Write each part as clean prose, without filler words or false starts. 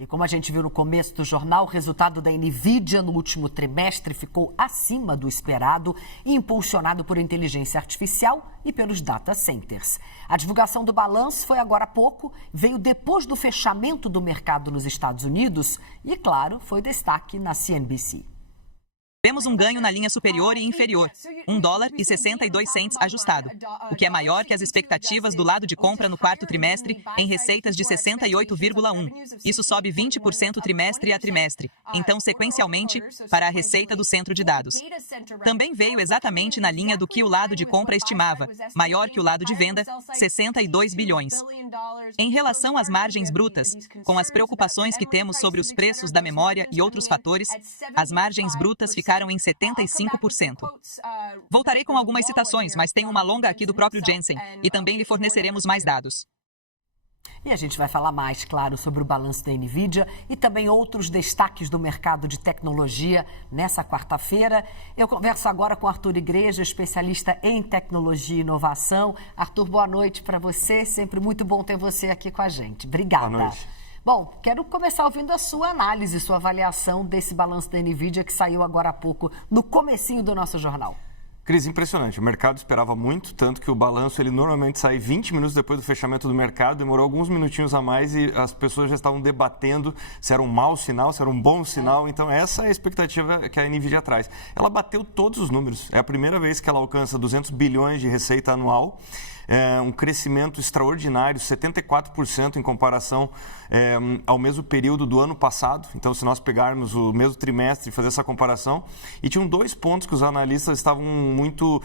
E como a gente viu no começo do jornal, o resultado da NVIDIA no último trimestre ficou acima do esperado, impulsionado por inteligência artificial e pelos data centers. A divulgação do balanço foi agora há pouco, veio depois do fechamento do mercado nos Estados Unidos e, claro, foi destaque na CNBC. Temos um ganho na linha superior e inferior, $1,62 ajustado, o que é maior que as expectativas do lado de compra no quarto trimestre, em receitas de 68,1. Isso sobe 20% trimestre a trimestre, então sequencialmente, para a receita do centro de dados. Também veio exatamente na linha do que o lado de compra estimava, maior que o lado de venda, 62 bilhões. Em relação às margens brutas, com as preocupações que temos sobre os preços da memória e outros fatores, as margens brutas ficaram em 75%. Voltarei com algumas citações, mas tem uma longa aqui do próprio Jensen e também lhe forneceremos mais dados. E a gente vai falar mais, claro, sobre o balanço da NVIDIA e também outros destaques do mercado de tecnologia nessa quarta-feira. Eu converso agora com Arthur Igreja, especialista em tecnologia e inovação. Arthur, boa noite para você. Sempre muito bom ter você aqui com a gente. Obrigada. Boa noite. Bom, quero começar ouvindo a sua análise, sua avaliação desse balanço da NVIDIA que saiu agora há pouco, no comecinho do nosso jornal. Cris, impressionante. O mercado esperava muito, tanto que o balanço ele normalmente sai 20 minutos depois do fechamento do mercado, demorou alguns minutinhos a mais e as pessoas já estavam debatendo se era um mau sinal, se era um bom sinal. Então, essa é a expectativa que a NVIDIA traz. Ela bateu todos os números. É a primeira vez que ela alcança 200 bilhões de receita anual. Um crescimento extraordinário, 74% em comparação ao mesmo período do ano passado. Então, se nós pegarmos o mesmo trimestre e fazer essa comparação, e tinham dois pontos que os analistas estavam muito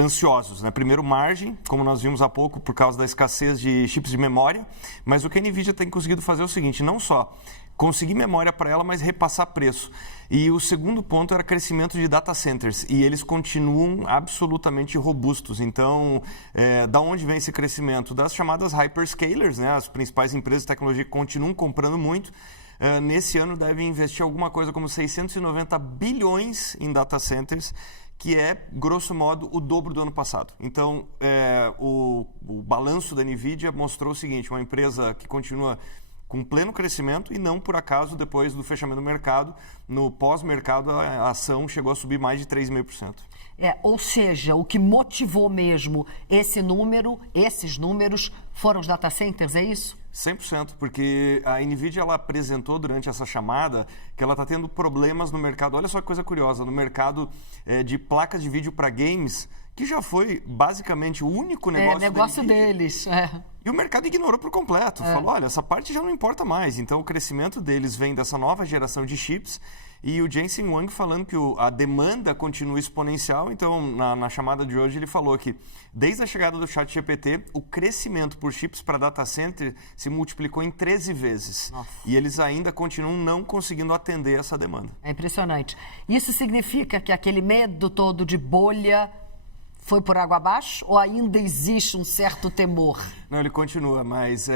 ansiosos, né? Primeiro, margem, como nós vimos há pouco, por causa da escassez de chips de memória, mas o que a NVIDIA tem conseguido fazer é o seguinte, não só conseguir memória para ela, mas repassar preço. E o segundo ponto era crescimento de data centers. E eles continuam absolutamente robustos. Então, da onde vem esse crescimento? Das chamadas hyperscalers, né? As principais empresas de tecnologia que continuam comprando muito. Nesse ano devem investir alguma coisa como 690 bilhões em data centers, que é, grosso modo, o dobro do ano passado. Então, o balanço da NVIDIA mostrou o seguinte, uma empresa que continua com pleno crescimento e não por acaso, depois do fechamento do mercado, no pós-mercado a ação chegou a subir mais de 3,5%. Ou seja, o que motivou mesmo esses números foram os data centers, é isso? 100%, porque a NVIDIA ela apresentou durante essa chamada que ela está tendo problemas no mercado. Olha só que coisa curiosa, no mercado de placas de vídeo para games, que já foi basicamente o único negócio deles. E o mercado ignorou por completo. Falou, olha, essa parte já não importa mais. Então, o crescimento deles vem dessa nova geração de chips. E o Jensen Huang falando que a demanda continua exponencial. Então, na chamada de hoje, ele falou que desde a chegada do ChatGPT, o crescimento por chips para data center se multiplicou em 13 vezes. Nossa. E eles ainda continuam não conseguindo atender essa demanda. É impressionante. Isso significa que aquele medo todo de bolha foi por água abaixo ou ainda existe um certo temor? Não, ele continua, mas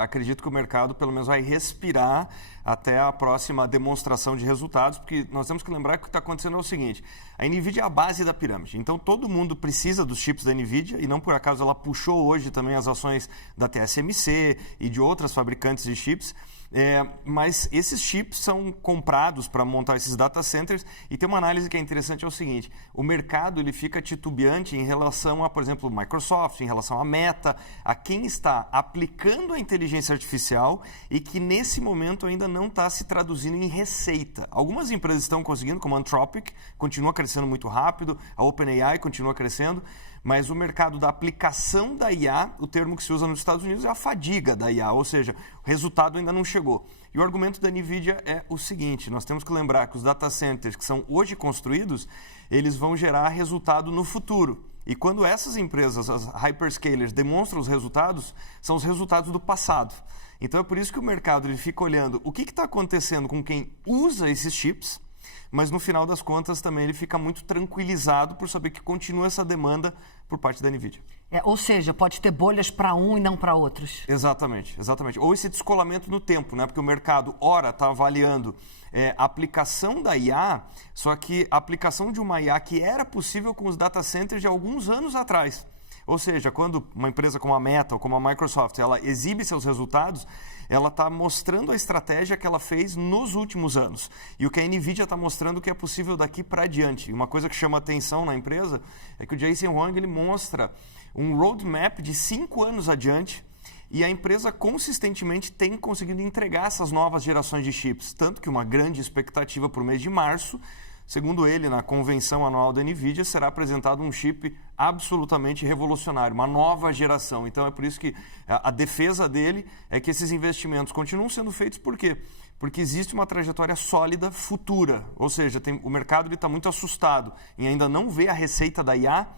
acredito que o mercado pelo menos vai respirar até a próxima demonstração de resultados, porque nós temos que lembrar que o que está acontecendo é o seguinte, a NVIDIA é a base da pirâmide, então todo mundo precisa dos chips da NVIDIA e não por acaso ela puxou hoje também as ações da TSMC e de outras fabricantes de chips, mas esses chips são comprados para montar esses data centers e tem uma análise que é interessante, é o seguinte, o mercado ele fica titubeante em relação a, por exemplo, Microsoft, em relação à Meta, a quem está aplicando a inteligência artificial e que nesse momento ainda não está se traduzindo em receita. Algumas empresas estão conseguindo, como a Anthropic, continua crescendo muito rápido, a OpenAI continua crescendo, mas o mercado da aplicação da IA, o termo que se usa nos Estados Unidos é a fadiga da IA, ou seja, o resultado ainda não chegou. E o argumento da NVIDIA é o seguinte, nós temos que lembrar que os data centers que são hoje construídos, eles vão gerar resultado no futuro. E quando essas empresas, as hyperscalers, demonstram os resultados, são os resultados do passado. Então é por isso que o mercado ele fica olhando o que está acontecendo com quem usa esses chips, mas no final das contas também ele fica muito tranquilizado por saber que continua essa demanda por parte da NVIDIA. Ou seja, pode ter bolhas para um e não para outros. Exatamente, exatamente. Ou esse descolamento no tempo, né? Porque o mercado, ora, está avaliando a aplicação da IA, só que a aplicação de uma IA que era possível com os data centers de alguns anos atrás. Ou seja, quando uma empresa como a Meta ou como a Microsoft, ela exibe seus resultados, ela está mostrando a estratégia que ela fez nos últimos anos. E o que a NVIDIA está mostrando que é possível daqui para adiante. E uma coisa que chama atenção na empresa é que o Jensen Huang ele mostra um roadmap de 5 anos adiante, e a empresa consistentemente tem conseguido entregar essas novas gerações de chips. Tanto que uma grande expectativa para o mês de março, segundo ele, na convenção anual da NVIDIA, será apresentado um chip absolutamente revolucionário, uma nova geração. Então é por isso que a defesa dele é que esses investimentos continuam sendo feitos. Por quê? Porque existe uma trajetória sólida futura. Ou seja, o mercado está muito assustado em ainda não ver a receita da IA.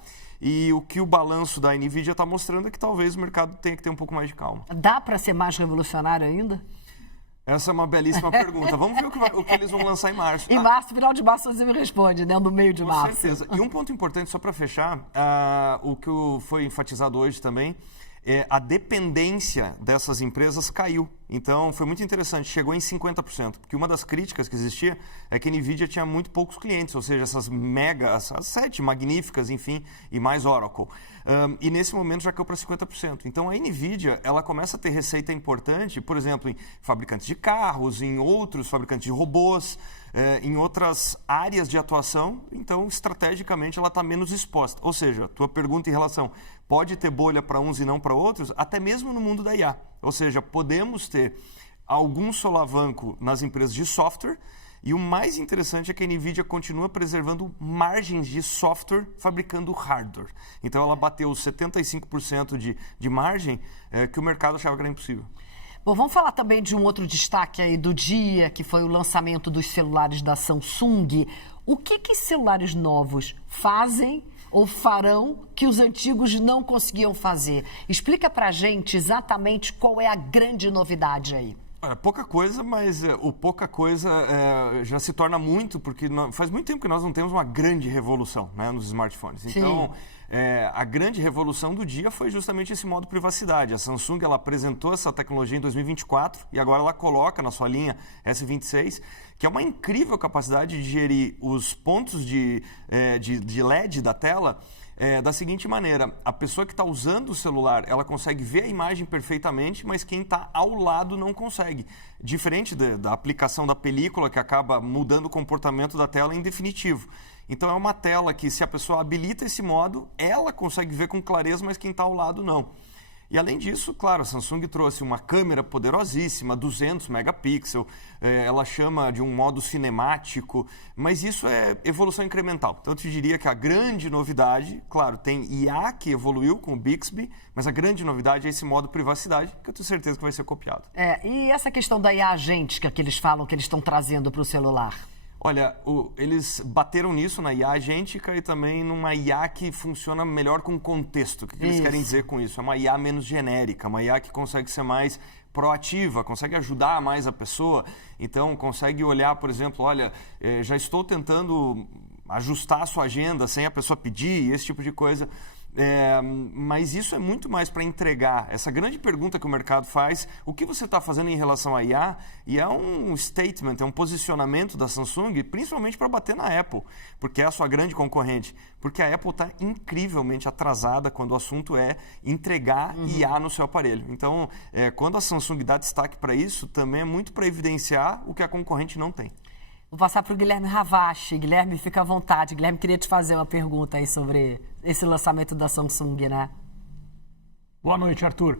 E o que o balanço da NVIDIA está mostrando é que talvez o mercado tenha que ter um pouco mais de calma. Dá para ser mais revolucionário ainda? Essa é uma belíssima pergunta. Vamos ver o que eles vão lançar em março. Em março, final de março, você me responde, né? No meio de março. Com certeza. E um ponto importante, só para fechar, o que foi enfatizado hoje também, a dependência dessas empresas caiu. Então, foi muito interessante, chegou em 50%, porque uma das críticas que existia é que a NVIDIA tinha muito poucos clientes, ou seja, essas 7 magníficas, enfim, e mais Oracle. E nesse momento já caiu para 50%. Então, a NVIDIA, ela começa a ter receita importante, por exemplo, em fabricantes de carros, em outros fabricantes de robôs, em outras áreas de atuação. Então, estrategicamente, ela está menos exposta. Ou seja, tua pergunta em relação, pode ter bolha para uns e não para outros, até mesmo no mundo da IA. Ou seja, podemos ter algum solavanco nas empresas de software, e o mais interessante é que a NVIDIA continua preservando margens de software fabricando hardware. Então ela bateu 75% de margem que o mercado achava que era impossível. Bom, vamos falar também de um outro destaque aí do dia, que foi o lançamento dos celulares da Samsung. O que celulares novos fazem ou farão que os antigos não conseguiam fazer? Explica pra gente exatamente qual é a grande novidade aí. Pouca coisa, mas o pouca coisa já se torna muito, porque faz muito tempo que nós não temos uma grande revolução, né, nos smartphones. Então, a grande revolução do dia foi justamente esse modo privacidade. A Samsung ela apresentou essa tecnologia em 2024 e agora ela coloca na sua linha S26, que é uma incrível capacidade de gerir os pontos de LED da tela. Da seguinte maneira, a pessoa que está usando o celular, ela consegue ver a imagem perfeitamente, mas quem está ao lado não consegue. Diferente da aplicação da película, que acaba mudando o comportamento da tela em definitivo. Então é uma tela que, se a pessoa habilita esse modo, ela consegue ver com clareza, mas quem está ao lado não. E além disso, claro, a Samsung trouxe uma câmera poderosíssima, 200 megapixels, ela chama de um modo cinemático, mas isso é evolução incremental. Então eu te diria que a grande novidade, claro, tem IA que evoluiu com o Bixby, mas a grande novidade é esse modo privacidade, que eu tenho certeza que vai ser copiado. E essa questão da IA agêntica que eles falam que eles estão trazendo para o celular? Olha, eles bateram nisso na IA agêntica e também numa IA que funciona melhor com contexto. O que eles querem dizer com isso? É uma IA menos genérica, uma IA que consegue ser mais proativa, consegue ajudar mais a pessoa. Então, consegue olhar, por exemplo, olha, já estou tentando ajustar a sua agenda sem a pessoa pedir, esse tipo de coisa. Mas isso é muito mais para entregar essa grande pergunta que o mercado faz, o que você está fazendo em relação à IA, e é um statement, é um posicionamento da Samsung, principalmente para bater na Apple, porque é a sua grande concorrente, porque a Apple está incrivelmente atrasada quando o assunto é entregar IA no seu aparelho. Então, quando a Samsung dá destaque para isso, também é muito para evidenciar o que a concorrente não tem. Vou passar para o Guilherme Ravache. Guilherme, fica à vontade. Guilherme, queria te fazer uma pergunta aí sobre esse lançamento da Samsung, né? Boa noite, Arthur.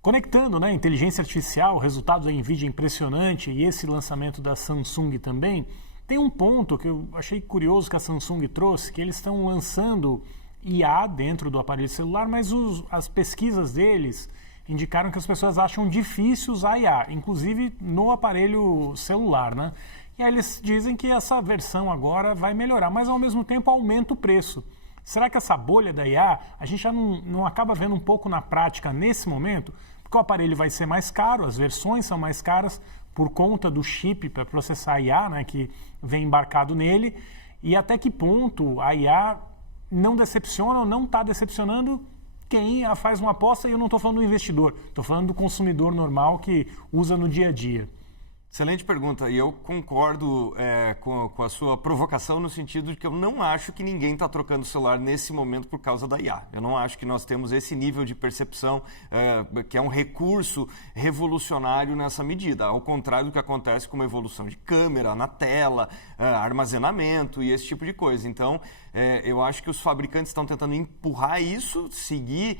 Conectando, né, inteligência artificial, resultados da NVIDIA impressionante e esse lançamento da Samsung também, tem um ponto que eu achei curioso que a Samsung trouxe, que eles estão lançando IA dentro do aparelho celular, mas as pesquisas deles indicaram que as pessoas acham difícil usar IA, inclusive no aparelho celular, né? E aí eles dizem que essa versão agora vai melhorar, mas ao mesmo tempo aumenta o preço. Será que essa bolha da IA, a gente já não acaba vendo um pouco na prática nesse momento? Porque o aparelho vai ser mais caro, as versões são mais caras por conta do chip para processar a IA, né, que vem embarcado nele. E até que ponto a IA não decepciona ou não está decepcionando quem faz uma aposta? E eu não estou falando do investidor, estou falando do consumidor normal que usa no dia a dia. Excelente pergunta. E eu concordo com a sua provocação no sentido de que eu não acho que ninguém está trocando o celular nesse momento por causa da IA. Eu não acho que nós temos esse nível de percepção que é um recurso revolucionário nessa medida. Ao contrário do que acontece com uma evolução de câmera na tela, armazenamento e esse tipo de coisa. Então, eu acho que os fabricantes estão tentando empurrar isso, seguir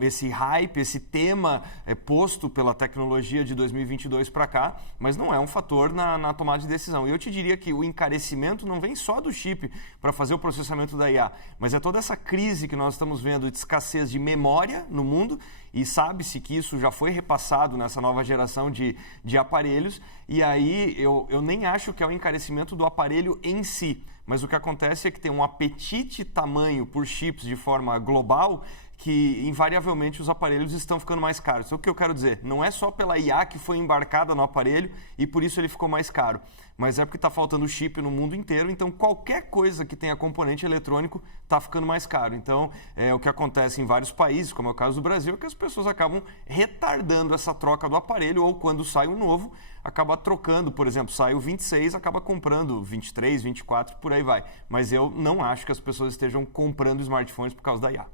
esse hype, esse tema posto pela tecnologia de 2022 para cá, mas não é um fator na tomada de decisão. E eu te diria que o encarecimento não vem só do chip para fazer o processamento da IA, mas é toda essa crise que nós estamos vendo de escassez de memória no mundo, e sabe-se que isso já foi repassado nessa nova geração de aparelhos, e aí eu nem acho que é o encarecimento do aparelho em si, mas o que acontece é que tem um apetite tamanho por chips de forma global que, invariavelmente, os aparelhos estão ficando mais caros. Então, o que eu quero dizer? Não é só pela IA que foi embarcada no aparelho e por isso ele ficou mais caro, mas é porque está faltando chip no mundo inteiro, então qualquer coisa que tenha componente eletrônico está ficando mais caro. Então, o que acontece em vários países, como é o caso do Brasil, é que as pessoas acabam retardando essa troca do aparelho, ou quando sai um novo, acaba trocando, por exemplo, sai o 26, acaba comprando 23, 24, por aí vai. Mas eu não acho que as pessoas estejam comprando smartphones por causa da IA.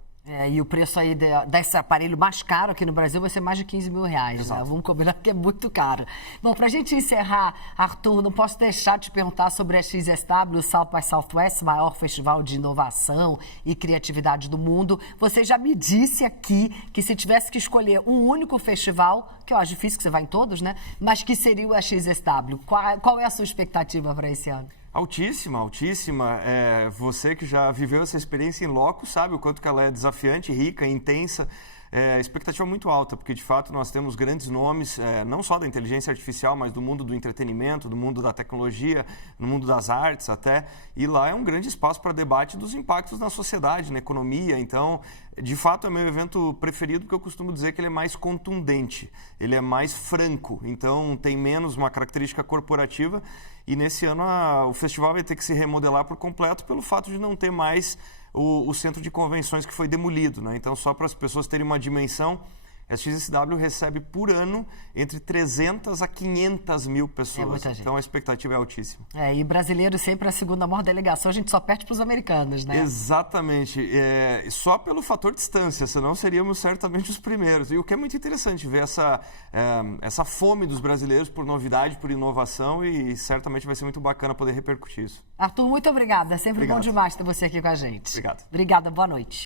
E o preço aí desse aparelho mais caro aqui no Brasil vai ser mais de 15 mil reais, né? Vamos combinar que é muito caro. Bom, pra gente encerrar, Arthur, não posso deixar de te perguntar sobre a XSW, o South by Southwest, maior festival de inovação e criatividade do mundo. Você já me disse aqui que se tivesse que escolher um único festival, que eu acho difícil que você vá em todos, né? Mas que seria o XSW. Qual é a sua expectativa para esse ano? Altíssima, altíssima. Você que já viveu essa experiência em loco sabe o quanto que ela é desafiante, rica, intensa. A expectativa é muito alta, porque de fato nós temos grandes nomes, não só da inteligência artificial, mas do mundo do entretenimento, do mundo da tecnologia, no mundo das artes até. E lá é um grande espaço para debate dos impactos na sociedade, na economia. Então, de fato, é meu evento preferido, porque eu costumo dizer que ele é mais contundente, ele é mais franco, então tem menos uma característica corporativa. E nesse ano o festival vai ter que se remodelar por completo pelo fato de não ter mais o centro de convenções que foi demolido, né? Então, só para as pessoas terem uma dimensão, a XSW recebe por ano entre 300 a 500 mil pessoas. É muita gente. Então a expectativa é altíssima. E brasileiro sempre a segunda maior delegação, a gente só perde para os americanos, né? Exatamente. Só pelo fator distância, senão seríamos certamente os primeiros. E o que é muito interessante ver essa fome dos brasileiros por novidade, por inovação, e certamente vai ser muito bacana poder repercutir isso. Arthur, muito obrigada. É sempre bom demais ter você aqui com a gente. Obrigado. Obrigada, boa noite.